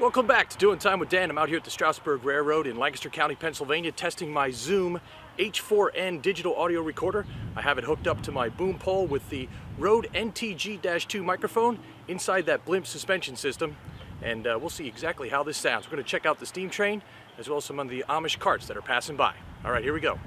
Welcome back to Doing Time with Dan. I'm out here at the Strasburg Railroad in Lancaster County, Pennsylvania, testing my Zoom H4N digital audio recorder. I have it hooked up to my boom pole with the Rode NTG-2 microphone inside that blimp suspension system, and we'll see exactly how this sounds. We're going to check out the steam train as well as some of the Amish carts that are passing by. All right, here we go.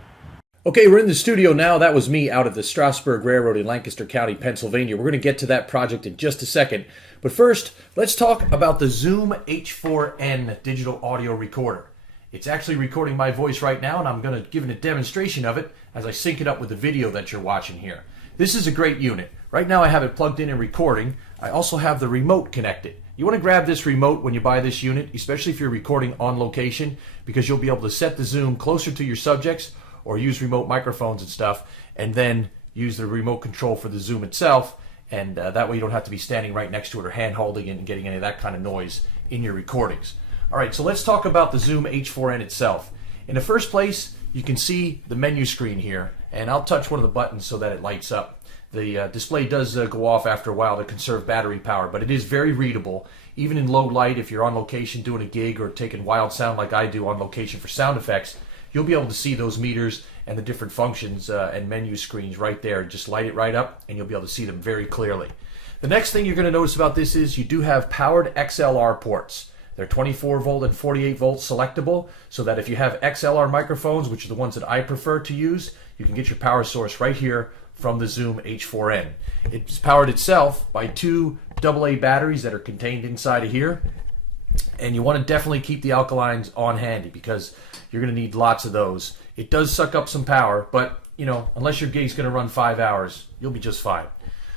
Okay, we're in the studio now. That was me out at the Strasburg Railroad in Lancaster County, Pennsylvania. We're going to get to that project in just a second. But first, let's talk about the Zoom H4N digital audio recorder. It's actually recording my voice right now, and I'm going to give it a demonstration of it as I sync it up with the video that you're watching here. This is a great unit. Right now I have it plugged in and recording. I also have the remote connected. You want to grab this remote when you buy this unit, especially if you're recording on location, because you'll be able to set the zoom closer to your subjects or use remote microphones and stuff, and then use the remote control for the zoom itself, and that way you don't have to be standing right next to it or hand holding it and getting any of that kind of noise in your recordings. Alright, so let's talk about the Zoom H4N itself. In the first place, you can see the menu screen here, and I'll touch one of the buttons so that it lights up. The display does go off after a while to conserve battery power, but it is very readable. Even in low light, if you're on location doing a gig or taking wild sound like I do on location for sound effects, you'll be able to see those meters and the different functions and menu screens right there. Just light it right up and you'll be able to see them very clearly. The next thing you're going to notice about this is you do have powered XLR ports. They're 24 volt and 48 volt selectable, so that if you have XLR microphones, which are the ones that I prefer to use, you can get your power source right here from the Zoom H4N. It's powered itself by two AA batteries that are contained inside of here. And you want to definitely keep the alkalines on handy because you're going to need lots of those. It does suck up some power, but unless your gig's going to run 5 hours, you'll be just fine.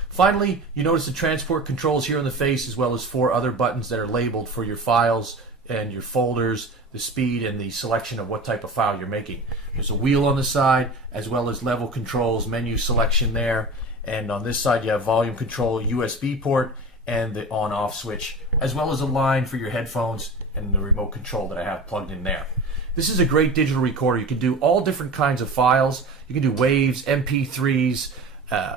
Finally, you notice the transport controls here on the face, as well as 4 other buttons that are labeled for your files and your folders, the speed, and the selection of what type of file you're making. There's a wheel on the side, as well as level controls, menu selection there, and on this side you have volume control, USB port, and the on-off switch, as well as a line for your headphones and the remote control that I have plugged in there. This is a great digital recorder. You can do all different kinds of files. You can do waves, MP3s,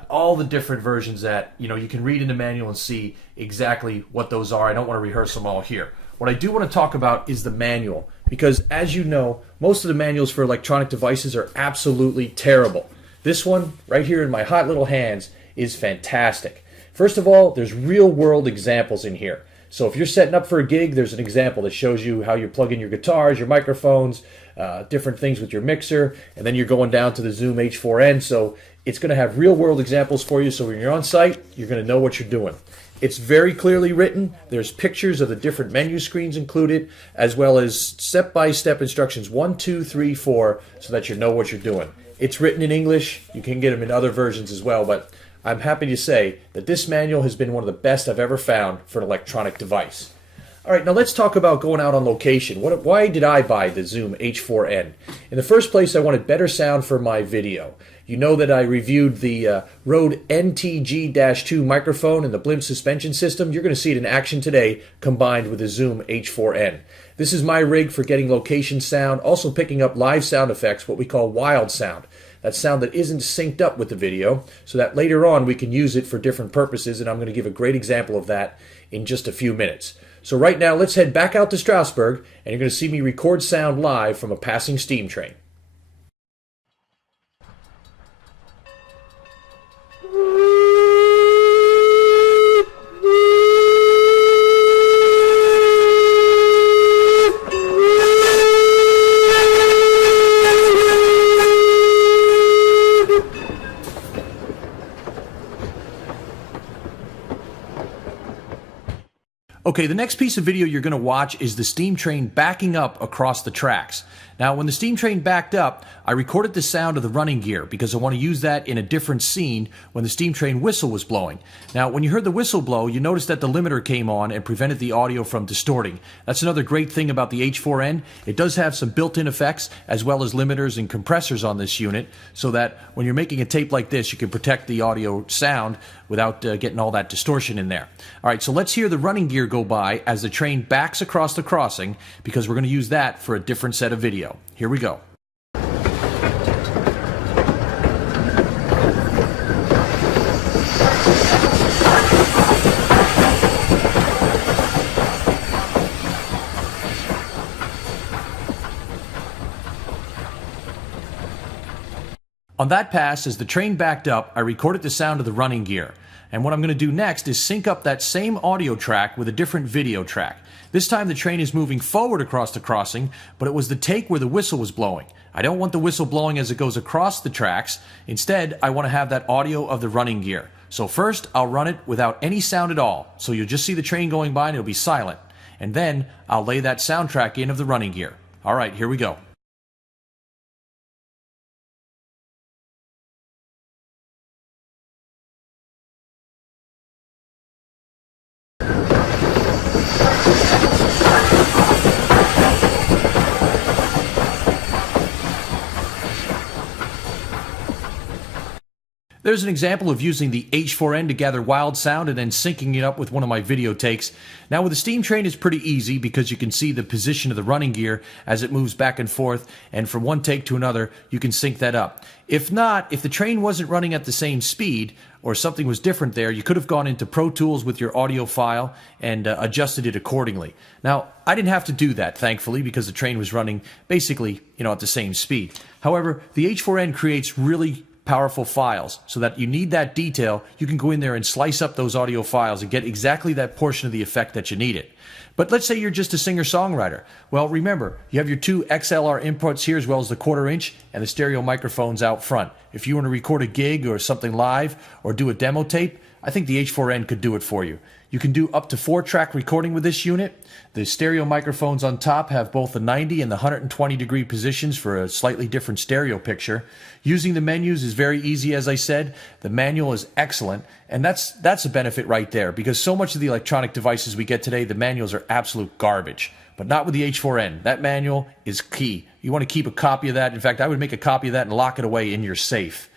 all the different versions that you can read in the manual and see exactly what those are. I don't want to rehearse them all here. What I do want to talk about is the manual, because as you know, most of the manuals for electronic devices are absolutely terrible. This one right here in my hot little hands is fantastic. First of all, there's real world examples in here. So if you're setting up for a gig, there's an example that shows you how you plug in your guitars, your microphones, different things with your mixer, and then you're going down to the Zoom H4N. So it's going to have real world examples for you, so when you're on site, you're going to know what you're doing. It's very clearly written. There's pictures of the different menu screens included, as well as step-by-step instructions 1, 2, 3, 4, so that you know what you're doing. It's written in English. You can get them in other versions as well, but I'm happy to say that this manual has been one of the best I've ever found for an electronic device. All right, now let's talk about going out on location. Why did I buy the Zoom H4N? In the first place, I wanted better sound for my video. You know that I reviewed the Rode NTG-2 microphone and the blimp suspension system. You're going to see it in action today combined with the Zoom H4N. This is my rig for getting location sound, also picking up live sound effects, what we call wild sound. That sound that isn't synced up with the video, so that later on we can use it for different purposes, and I'm going to give a great example of that in just a few minutes. So right now, let's head back out to Strasburg, and you're going to see me record sound live from a passing steam train. Okay, the next piece of video you're going to watch is the steam train backing up across the tracks. Now, when the steam train backed up, I recorded the sound of the running gear because I want to use that in a different scene when the steam train whistle was blowing. Now, when you heard the whistle blow, you noticed that the limiter came on and prevented the audio from distorting. That's another great thing about the H4N. It does have some built-in effects as well as limiters and compressors on this unit, so that when you're making a tape like this, you can protect the audio sound without getting all that distortion in there. All right, so let's hear the running gear go by as the train backs across the crossing, because we're going to use that for a different set of video. Here we go. On that pass, as the train backed up, I recorded the sound of the running gear. And what I'm going to do next is sync up that same audio track with a different video track. This time the train is moving forward across the crossing, but it was the take where the whistle was blowing. I don't want the whistle blowing as it goes across the tracks. Instead, I want to have that audio of the running gear. So first, I'll run it without any sound at all. So you'll just see the train going by and it'll be silent. And then I'll lay that soundtrack in of the running gear. All right, here we go. There's an example of using the H4N to gather wild sound and then syncing it up with one of my video takes. Now with the steam train it's pretty easy because you can see the position of the running gear as it moves back and forth, and from one take to another you can sync that up. If not, if the train wasn't running at the same speed or something was different there, you could have gone into Pro Tools with your audio file and adjusted it accordingly. Now, I didn't have to do that, thankfully, because the train was running basically, at the same speed. However, the H4N creates really powerful files, so that you need that detail, you can go in there and slice up those audio files and get exactly that portion of the effect that you need it. But let's say you're just a singer-songwriter. Well, remember, you have your two XLR inputs here as well as the 1/4 inch and the stereo microphones out front. If you want to record a gig or something live or do a demo tape, I think the H4N could do it for you. You can do up to 4-track recording with this unit. The stereo microphones on top have both the 90 and the 120 degree positions for a slightly different stereo picture. Using the menus is very easy, as I said. The manual is excellent, and that's a benefit right there, because so much of the electronic devices we get today, the manuals are absolute garbage. But not with the H4N. That manual is key. You want to keep a copy of that. In fact, I would make a copy of that and lock it away in your safe.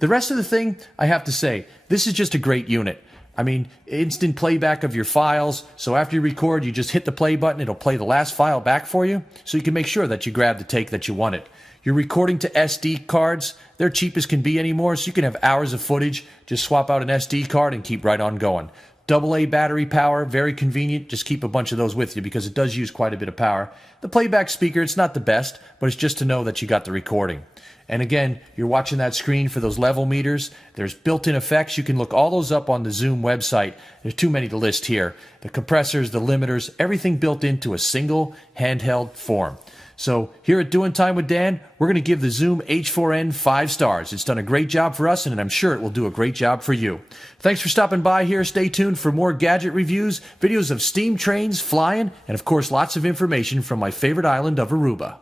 The rest of the thing, I have to say, this is just a great unit. I mean, instant playback of your files, so after you record, you just hit the play button, it'll play the last file back for you, so you can make sure that you grab the take that you wanted. You're recording to SD cards, they're cheap as can be anymore, so you can have hours of footage, just swap out an SD card and keep right on going. AA battery power, very convenient, just keep a bunch of those with you because it does use quite a bit of power. The playback speaker, it's not the best, but it's just to know that you got the recording. And again, you're watching that screen for those level meters. There's built-in effects. You can look all those up on the Zoom website. There's too many to list here. The compressors, the limiters, everything built into a single handheld form. So here at Doing Time with Dan, we're going to give the Zoom H4N 5 stars. It's done a great job for us, and I'm sure it will do a great job for you. Thanks for stopping by here. Stay tuned for more gadget reviews, videos of steam trains flying, and of course lots of information from my favorite island of Aruba.